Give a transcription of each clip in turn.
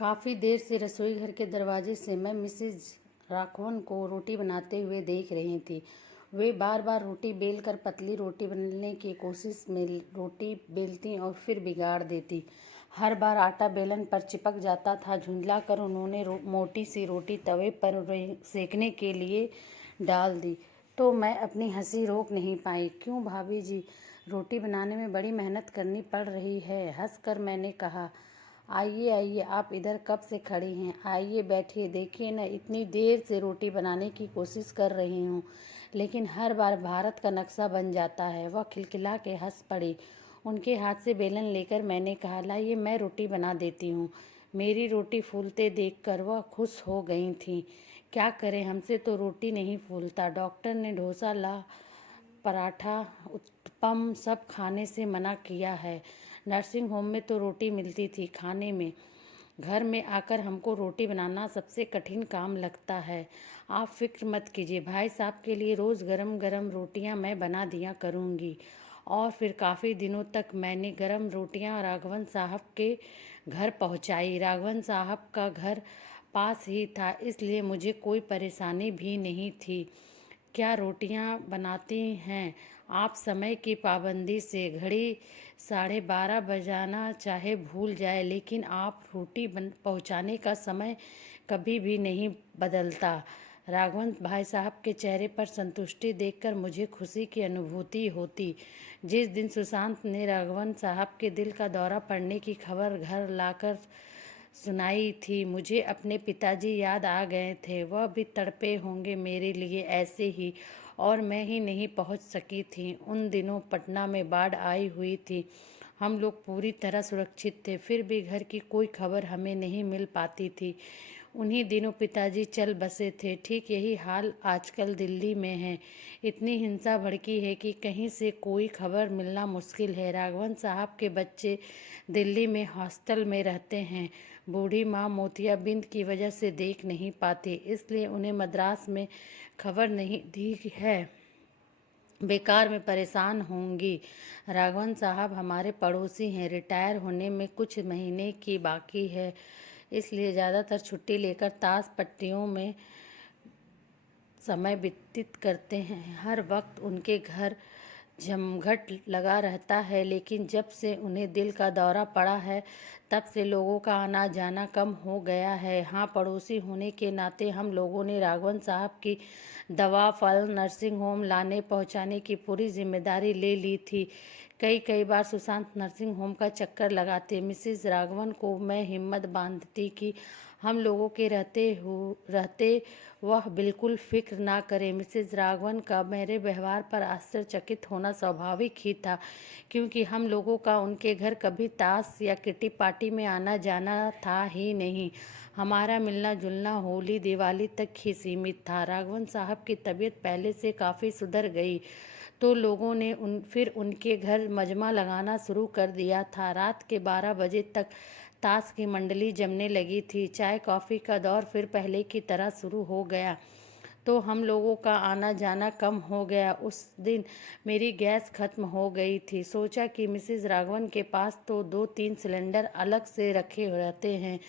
काफ़ी देर से रसोई घर के दरवाजे से मैं मिसेज राघवन को रोटी बनाते हुए देख रही थी। वे बार बार रोटी बेलकर पतली रोटी बेलने की कोशिश में रोटी बेलती और फिर बिगाड़ देती। हर बार आटा बेलन पर चिपक जाता था। झुंझलाकर उन्होंने मोटी सी रोटी तवे पर सेकने के लिए डाल दी तो मैं अपनी हंसी रोक नहीं पाई। क्यों भाभी जी, रोटी बनाने में बड़ी मेहनत करनी पड़ रही है, हंसकर मैंने कहा। आइए आइए, आप इधर कब से खड़ी हैं? आइए बैठिए, देखिए न, इतनी देर से रोटी बनाने की कोशिश कर रही हूँ लेकिन हर बार भारत का नक्शा बन जाता है। वह खिलखिला के हंस पड़ी। उनके हाथ से बेलन लेकर मैंने कहा, लाइए मैं रोटी बना देती हूँ। मेरी रोटी फूलते देखकर वह खुश हो गई थीं। क्या करें, हमसे तो रोटी नहीं फूलता। डॉक्टर ने डोसा पराठा उत्पम सब खाने से मना किया है। नर्सिंग होम में तो रोटी मिलती थी खाने में। घर में आकर हमको रोटी बनाना सबसे कठिन काम लगता है। आप फिक्र मत कीजिए, भाई साहब के लिए रोज़ गरम गरम रोटियां मैं बना दिया करूँगी। और फिर काफ़ी दिनों तक मैंने गरम रोटियां राघवन साहब के घर पहुंचाई। राघवन साहब का घर पास ही था, इसलिए मुझे कोई परेशानी भी नहीं थी। क्या रोटियां बनाती हैं आप? समय की पाबंदी से घड़ी 12:30 बजाना चाहे भूल जाए, लेकिन आप रोटी पहुंचाने का समय कभी भी नहीं बदलता। राघवन भाई साहब के चेहरे पर संतुष्टि देखकर मुझे खुशी की अनुभूति होती। जिस दिन सुशांत ने राघवन साहब के दिल का दौरा पड़ने की खबर घर लाकर सुनाई थी, मुझे अपने पिताजी याद आ गए थे। वह भी तड़पे होंगे मेरे लिए ऐसे ही, और मैं ही नहीं पहुंच सकी थी। उन दिनों पटना में बाढ़ आई हुई थी। हम लोग पूरी तरह सुरक्षित थे, फिर भी घर की कोई खबर हमें नहीं मिल पाती थी। उन्हीं दिनों पिताजी चल बसे थे। ठीक यही हाल आजकल दिल्ली में है। इतनी हिंसा भड़की है कि कहीं से कोई खबर मिलना मुश्किल है। राघवन साहब के बच्चे दिल्ली में हॉस्टल में रहते हैं। बूढ़ी माँ मोतियाबिंद की वजह से देख नहीं पाती, इसलिए उन्हें मद्रास में खबर नहीं दी है। बेकार में परेशान होंगी। राघवन साहब हमारे पड़ोसी हैं। रिटायर होने में कुछ महीने की बाकी है, इसलिए ज़्यादातर छुट्टी लेकर ताश पट्टियों में समय व्यतीत करते हैं। हर वक्त उनके घर जमघट लगा रहता है, लेकिन जब से उन्हें दिल का दौरा पड़ा है तब से लोगों का आना जाना कम हो गया है। हाँ, पड़ोसी होने के नाते हम लोगों ने राघवन साहब की दवा, फल, नर्सिंग होम लाने पहुंचाने की पूरी जिम्मेदारी ले ली थी। कई बार सुशांत नर्सिंग होम का चक्कर लगाते। मिसेज राघवन को मैं हिम्मत बांधती कि हम लोगों के रहते वह बिल्कुल फिक्र ना करे। मिसेज राघवन का मेरे व्यवहार पर आश्चर्यचकित होना स्वाभाविक ही था, क्योंकि हम लोगों का उनके घर कभी ताश या किटी पार्टी में आना जाना था ही नहीं। हमारा मिलना जुलना होली दिवाली तक ही सीमित था। राघवन साहब की तबीयत पहले से काफ़ी सुधर गई तो लोगों ने फिर उनके घर मजमा लगाना शुरू कर दिया था। रात के 12 बजे तक ताश की मंडली जमने लगी थी। चाय कॉफ़ी का दौर फिर पहले की तरह शुरू हो गया तो हम लोगों का आना जाना कम हो गया। उस दिन मेरी गैस खत्म हो गई थी। सोचा कि मिसेज राघवन के पास तो 2-3 सिलेंडर अलग से रखे रहते हैं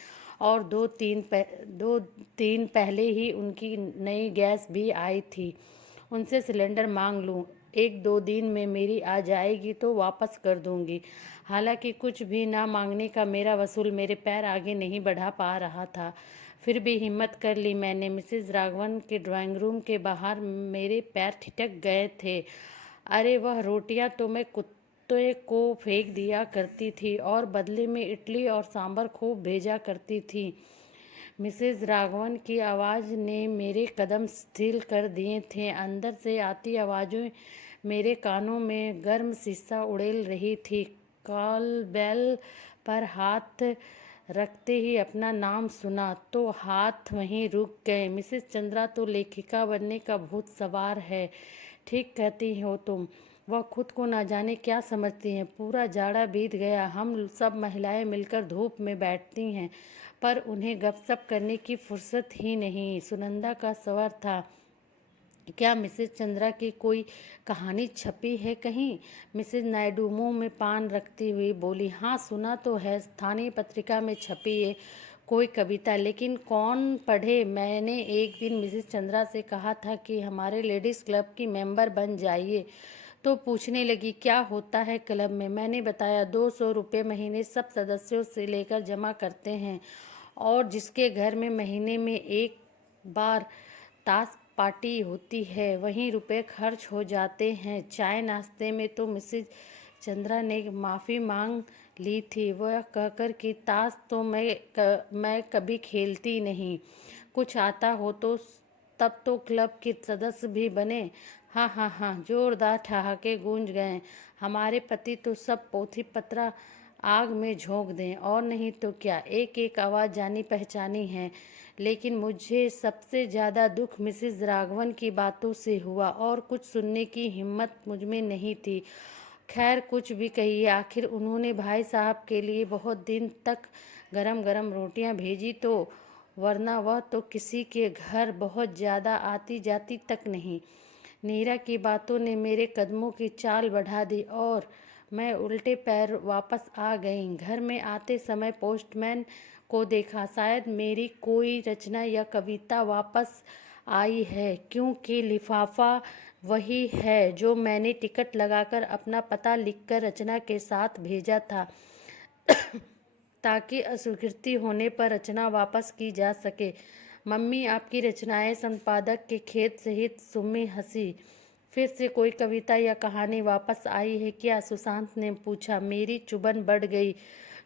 और 2-3 पहले ही उनकी नई गैस भी आई थी। उनसे सिलेंडर मांग लूँ, 1-2 दिन में मेरी आ जाएगी तो वापस कर दूंगी। हालांकि कुछ भी ना मांगने का मेरा वसूल मेरे पैर आगे नहीं बढ़ा पा रहा था। फिर भी हिम्मत कर ली मैंने। मिसेज राघवन के ड्राइंग रूम के बाहर मेरे पैर ठिठक गए थे। अरे, वह रोटियां तो मैं कुत्ते को फेंक दिया करती थी और बदले में इडली और सांभर खूब भेजा करती थी। मिसेज राघवन की आवाज़ ने मेरे कदम स्थिर कर दिए थे। अंदर से आती आवाज़ें मेरे कानों में गर्म शीशा उड़ेल रही थी। कॉल बेल पर हाथ रखते ही अपना नाम सुना तो हाथ वहीं रुक गए। मिसेज चंद्रा तो लेखिका बनने का भूत सवार है। ठीक कहती हो तुम। वह खुद को ना जाने क्या समझती हैं। पूरा जाड़ा बीत गया, हम सब महिलाएं मिलकर धूप में बैठती हैं, पर उन्हें गपशप करने की फुर्सत ही नहीं। सुनंदा का स्वर था, क्या मिसेज चंद्रा की कोई कहानी छपी है कहीं? मिसेज नायडू मुंह में पान रखती हुई बोली, हाँ सुना तो है, स्थानीय पत्रिका में छपी है। कोई कविता, लेकिन कौन पढ़े। मैंने एक दिन मिसेस चंद्रा से कहा था कि हमारे लेडीज़ क्लब की मेंबर बन जाइए, तो पूछने लगी क्या होता है क्लब में। मैंने बताया 200 रुपये महीने सब सदस्यों से लेकर जमा करते हैं, और जिसके घर में महीने में एक बार ताश पार्टी होती है वहीं रुपए खर्च हो जाते हैं। चाय नाश्ते में तो मिसेज चंद्रा ने माफ़ी मांग ली थी, वह कहकर कि ताश तो मैं कभी खेलती नहीं, कुछ आता हो तो तब तो क्लब के सदस्य भी बने। हाँ हाँ हाँ, जोरदार ठहाके गूंज गए। हमारे पति तो सब पोथी पत्रा आग में झोंक दें, और नहीं तो क्या। एक एक आवाज़ जानी पहचानी है, लेकिन मुझे सबसे ज़्यादा दुख मिसेस राघवन की बातों से हुआ, और कुछ सुनने की हिम्मत मुझ में नहीं थी। खैर कुछ भी कहिए, आखिर उन्होंने भाई साहब के लिए बहुत दिन तक गरम गरम रोटियां भेजी तो, वरना वह तो किसी के घर बहुत ज़्यादा आती जाती तक नहीं। नीरा की बातों ने मेरे कदमों की चाल बढ़ा दी, और मैं उल्टे पैर वापस आ गई। घर में आते समय पोस्टमैन को देखा। शायद मेरी कोई रचना या कविता वापस आई है, क्योंकि लिफाफा वही है जो मैंने टिकट लगाकर अपना पता लिखकर रचना के साथ भेजा था, ताकि अस्वीकृति होने पर रचना वापस की जा सके। मम्मी, आपकी रचनाएं संपादक के खेत सहित। सुम्मी हंसी। फिर से कोई कविता या कहानी वापस आई है क्या? सुशांत ने पूछा। मेरी चुभन बढ़ गई।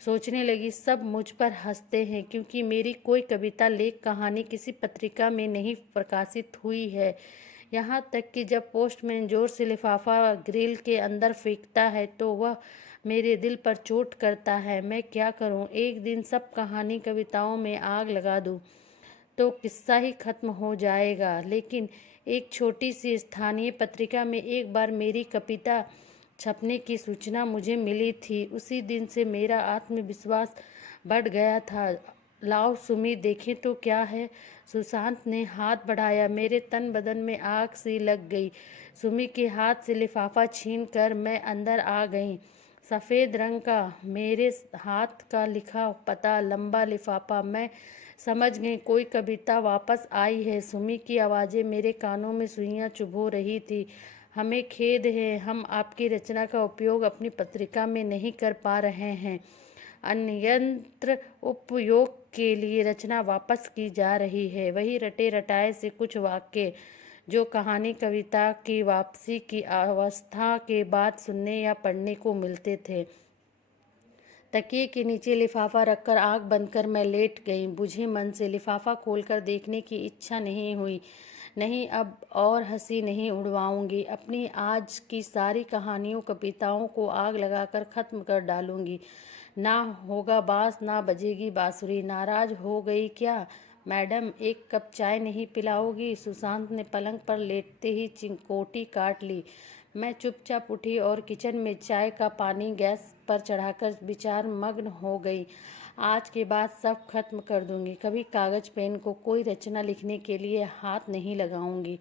सोचने लगी सब मुझ पर हंसते हैं, क्योंकि मेरी कोई कविता, लेख, कहानी किसी पत्रिका में नहीं प्रकाशित हुई है। यहाँ तक कि जब पोस्टमैन जोर से लिफाफा ग्रिल के अंदर फेंकता है तो वह मेरे दिल पर चोट करता है। मैं क्या करूँ? एक दिन सब कहानी कविताओं में आग लगा दूँ तो किस्सा ही खत्म हो जाएगा। लेकिन एक छोटी सी स्थानीय पत्रिका में एक बार मेरी कविता छपने की सूचना मुझे मिली थी। उसी दिन से मेरा आत्मविश्वास बढ़ गया था। लाओ सुमी, देखें तो क्या है। सुशांत ने हाथ बढ़ाया। मेरे तन बदन में आग सी लग गई। सुमी के हाथ से लिफाफा छीन कर मैं अंदर आ गई। सफ़ेद रंग का मेरे हाथ का लिखा पता, लंबा लिफाफा। मैं समझ गई कोई कविता वापस आई है। सुमी की आवाज़ें मेरे कानों में सुइयां चुभो रही थी। हमें खेद है, हम आपकी रचना का उपयोग अपनी पत्रिका में नहीं कर पा रहे हैं। अन्यत्र उपयोग के लिए रचना वापस की जा रही है। वही रटे रटाए से कुछ वाक्य जो कहानी कविता की वापसी की अवस्था के बाद सुनने या पढ़ने को मिलते थे। तकिए के नीचे लिफाफा रखकर आँख बंद कर मैं लेट गई। बुझे मन से लिफाफा खोलकर देखने की इच्छा नहीं हुई। नहीं, अब और हंसी नहीं उड़वाऊंगी। अपनी आज की सारी कहानियों कविताओं को आग लगाकर ख़त्म कर डालूंगी। ना होगा बाँस, ना बजेगी बाँसुरी। नाराज हो गई क्या मैडम? एक कप चाय नहीं पिलाओगी? सुशांत ने पलंग पर लेटते ही चिंकोटी काट ली। मैं चुपचाप उठी और किचन में चाय का पानी गैस पर चढ़ाकर विचार मग्न हो गई। आज के बाद सब खत्म कर दूंगी। कभी कागज पेन को कोई रचना लिखने के लिए हाथ नहीं लगाऊंगी।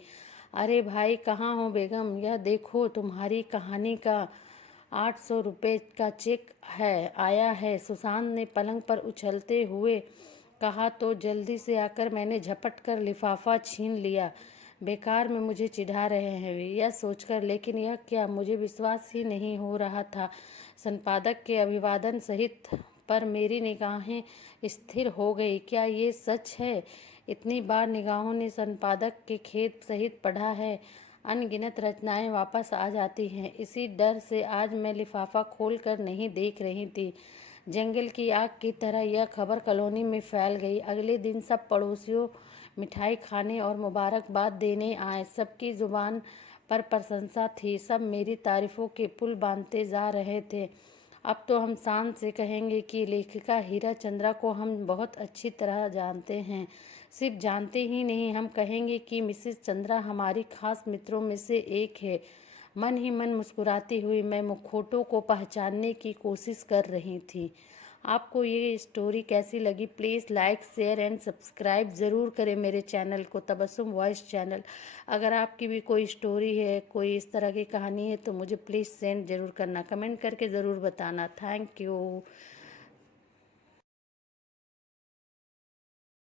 अरे भाई, कहाँ हो बेगम? यह देखो, तुम्हारी कहानी का 800 रुपये का चेक आया है। सुशांत ने पलंग पर उछलते हुए कहा तो जल्दी से आकर मैंने झपट कर लिफाफा छीन लिया। बेकार में मुझे चिढ़ा रहे हैं वे, यह सोचकर। लेकिन यह क्या, मुझे विश्वास ही नहीं हो रहा था। संपादक के अभिवादन सहित पर मेरी निगाहें स्थिर हो गई। क्या ये सच है? इतनी बार निगाहों ने संपादक के खेत सहित पढ़ा है। अनगिनत रचनाएं वापस आ जाती हैं। इसी डर से आज मैं लिफाफा खोल कर नहीं देख रही थी। जंगल की आग की तरह यह खबर कॉलोनी में फैल गई। अगले दिन सब पड़ोसियों मिठाई खाने और मुबारकबाद देने आए। सबकी जुबान पर प्रशंसा थी। सब मेरी तारीफ़ों के पुल बांधते जा रहे थे। अब तो हम शान से कहेंगे कि लेखिका हीरा चंद्रा को हम बहुत अच्छी तरह जानते हैं। सिर्फ जानते ही नहीं, हम कहेंगे कि मिसेस चंद्रा हमारी खास मित्रों में से एक है। मन ही मन मुस्कुराती हुई मैं मुखौटों को पहचानने की कोशिश कर रही थी। आपको ये स्टोरी कैसी लगी? Please like, share and subscribe ज़रूर करें मेरे चैनल को, तबस्सुम वॉइस चैनल। अगर आपकी भी कोई स्टोरी है, कोई इस तरह की कहानी है, तो मुझे प्लीज़ सेंड ज़रूर करना, कमेंट करके ज़रूर बताना। Thank you.